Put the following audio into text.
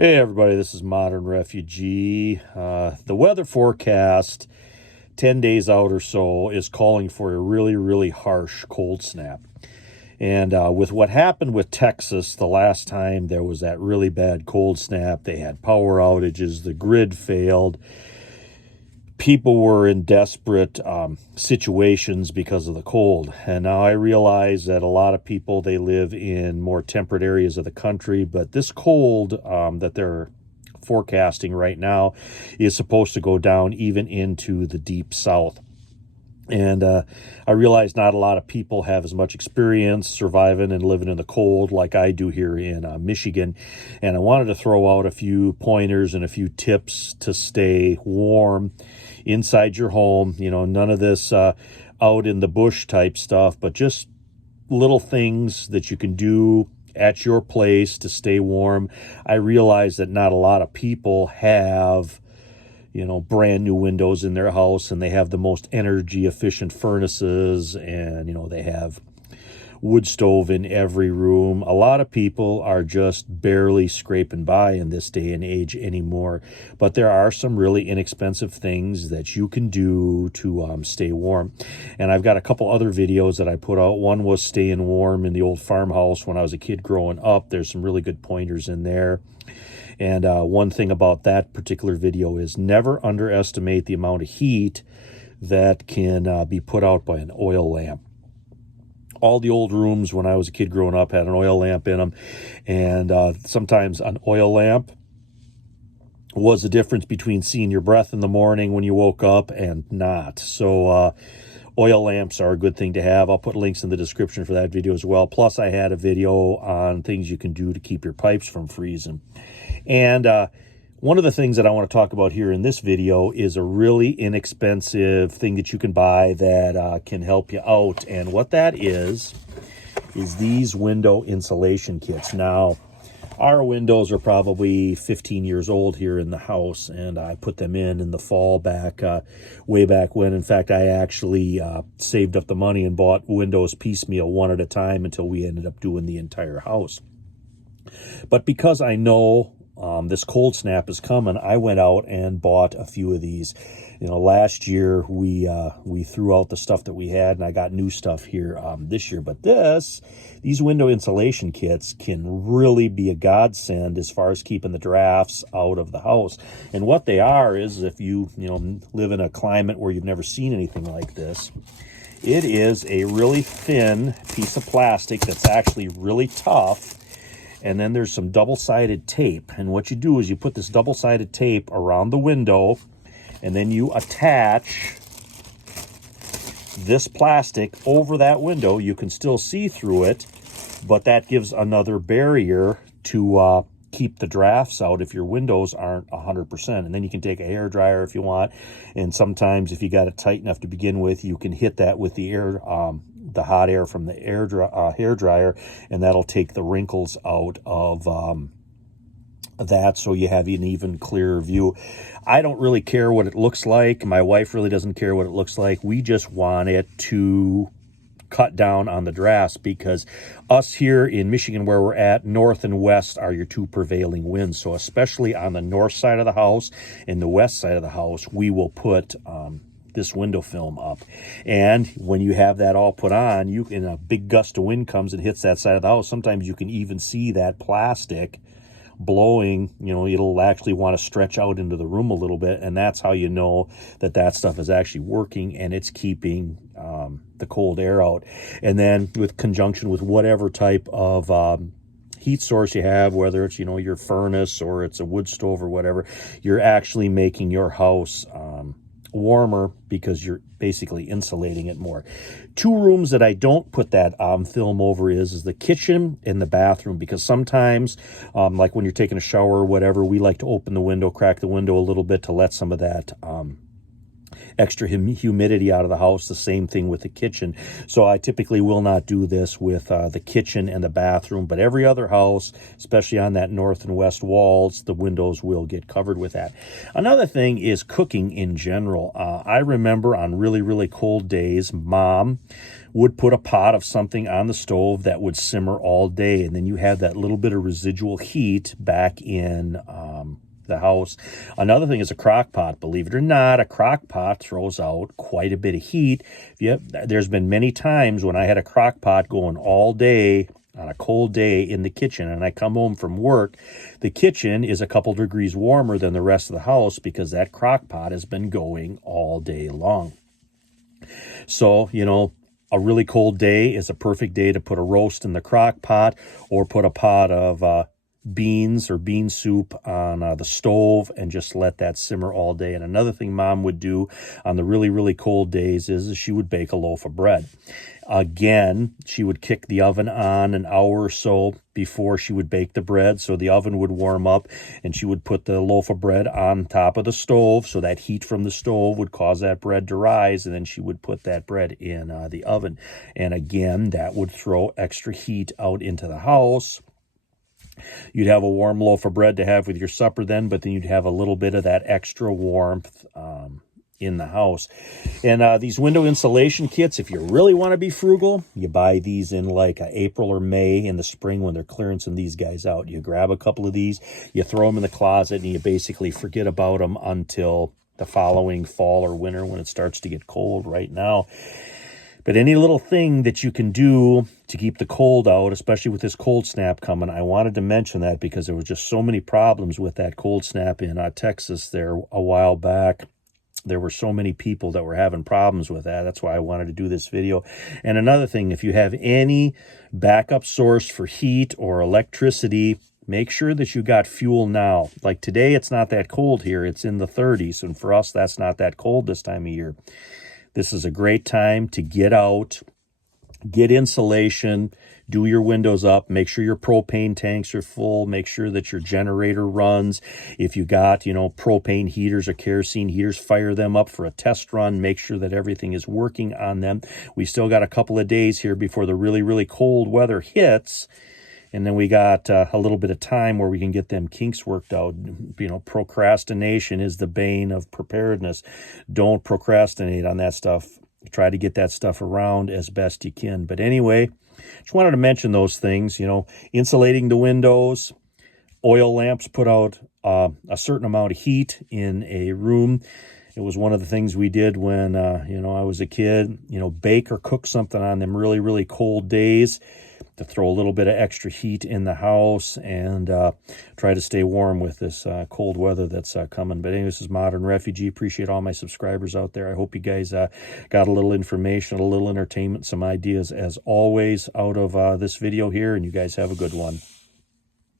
Hey everybody, this is Modern Refugee. The weather forecast 10 days out or so is calling for a really harsh cold snap. And with what happened with Texas the last time there was that really bad cold snap, they had power outages, the grid failed. People were in desperate situations because of the cold. And now I realize that a lot of people, they live in more temperate areas of the country, but this cold that they're forecasting right now is supposed to go down even into the deep south. And I realize not a lot of people have as much experience surviving and living in the cold like I do here in Michigan. And I wanted to throw out a few pointers and a few tips to stay warm inside your home. You know, none of this out in the bush type stuff, but just little things that you can do at your place to stay warm. I realize that not a lot of people have brand new windows in their house, and they have the most energy efficient furnaces, and they have wood stove in every room. A lot of people are just barely scraping by in this day and age anymore, but there are some really inexpensive things that you can do to stay warm. And I've got a couple other videos that I put out. One was staying warm in the old farmhouse when I was a kid growing up. There's some really good pointers in there. And one thing about that particular video is never underestimate the amount of heat that can be put out by an oil lamp. All the old rooms when I was a kid growing up had an oil lamp in them. And sometimes an oil lamp was the difference between seeing your breath in the morning when you woke up and not. So oil lamps are a good thing to have. I'll put links in the description for that video as well. Plus, I had a video on things you can do to keep your pipes from freezing. And one of the things that I want to talk about here in this video is a really inexpensive thing that you can buy that can help you out. And what that is these window insulation kits. Now, our windows are probably 15 years old here in the house, and I put them in the fall way back when. In fact, I actually saved up the money and bought windows piecemeal one at a time until we ended up doing the entire house. But because I know this cold snap is coming, I went out and bought a few of these. Last year we threw out the stuff that we had, and I got new stuff here this year. But these window insulation kits can really be a godsend as far as keeping the drafts out of the house. And what they are is, if you live in a climate where you've never seen anything like this, it is a really thin piece of plastic that's actually really tough. And then there's some double-sided tape. And what you do is you put this double-sided tape around the window, and then you attach this plastic over that window. You can still see through it, but that gives another barrier to keep the drafts out if your windows aren't 100%. And then you can take a hairdryer if you want. And sometimes if you got it tight enough to begin with, you can hit that with the the hot air from the hairdryer, and that'll take the wrinkles out of that, so you have an even clearer view. I don't really care what it looks like. My wife really doesn't care what it looks like. We just want it to cut down on the drafts, because us here in Michigan, where we're at, north and west are your two prevailing winds. So especially on the north side of the house and the west side of the house, we will put this window film up. And when you have that all put on, in a big gust of wind comes and hits that side of the house, sometimes you can even see that plastic blowing. It'll actually want to stretch out into the room a little bit, and that's how you know that stuff is actually working and it's keeping the cold air out. And then with conjunction with whatever type of heat source you have, whether it's your furnace or it's a wood stove or whatever, you're actually making your house warmer, because you're basically insulating it more. Two rooms that I don't put that film over is the kitchen and the bathroom, because sometimes like when you're taking a shower or whatever, we like to open the window, crack the window a little bit to let some of that extra humidity out of the house. The same thing with the kitchen. So I typically will not do this with the kitchen and the bathroom, but every other house, especially on that north and west walls, the windows will get covered with that. Another thing is cooking in general. I remember on really cold days, Mom would put a pot of something on the stove that would simmer all day, and then you have that little bit of residual heat back in the house. Another thing is a crock pot. Believe it or not, a crock pot throws out quite a bit of heat. There's been many times when I had a crock pot going all day on a cold day in the kitchen, and I come home from work, the kitchen is a couple degrees warmer than the rest of the house because that crock pot has been going all day long. So, a really cold day is a perfect day to put a roast in the crock pot or put a pot of beans or bean soup on the stove and just let that simmer all day. And another thing Mom would do on the really, really cold days is she would bake a loaf of bread. Again, she would kick the oven on an hour or so before she would bake the bread, so the oven would warm up, and she would put the loaf of bread on top of the stove, so that heat from the stove would cause that bread to rise, and then she would put that bread in the oven. And again, that would throw extra heat out into the house. You'd have a warm loaf of bread to have with your supper then, but then you'd have a little bit of that extra warmth in the house. And these window insulation kits, if you really want to be frugal, you buy these in like April or May in the spring when they're clearancing these guys out. You grab a couple of these, you throw them in the closet, and you basically forget about them until the following fall or winter when it starts to get cold right now. But any little thing that you can do to keep the cold out, especially with this cold snap coming, I wanted to mention that because there was just so many problems with that cold snap in Texas there a while back. There were so many people that were having problems with that. That's why I wanted to do this video. And another thing, if you have any backup source for heat or electricity, make sure that you got fuel now. Like today, it's not that cold here. It's in the 30s. And for us, that's not that cold this time of year. This is a great time to get out, get insulation, do your windows up, make sure your propane tanks are full, make sure that your generator runs. If you got, propane heaters or kerosene heaters, fire them up for a test run, make sure that everything is working on them. We still got a couple of days here before the really, really cold weather hits. And then we got a little bit of time where we can get them kinks worked out. Procrastination is the bane of preparedness. Don't procrastinate on that stuff. Try to get that stuff around as best you can. But anyway, just wanted to mention those things, insulating the windows. Oil lamps put out a certain amount of heat in a room. It was one of the things we did when, I was a kid, bake or cook something on them really, really cold days to throw a little bit of extra heat in the house and try to stay warm with this cold weather that's coming. But anyway, this is Modern Refugee. Appreciate all my subscribers out there. I hope you guys got a little information, a little entertainment, some ideas as always out of this video here, and you guys have a good one.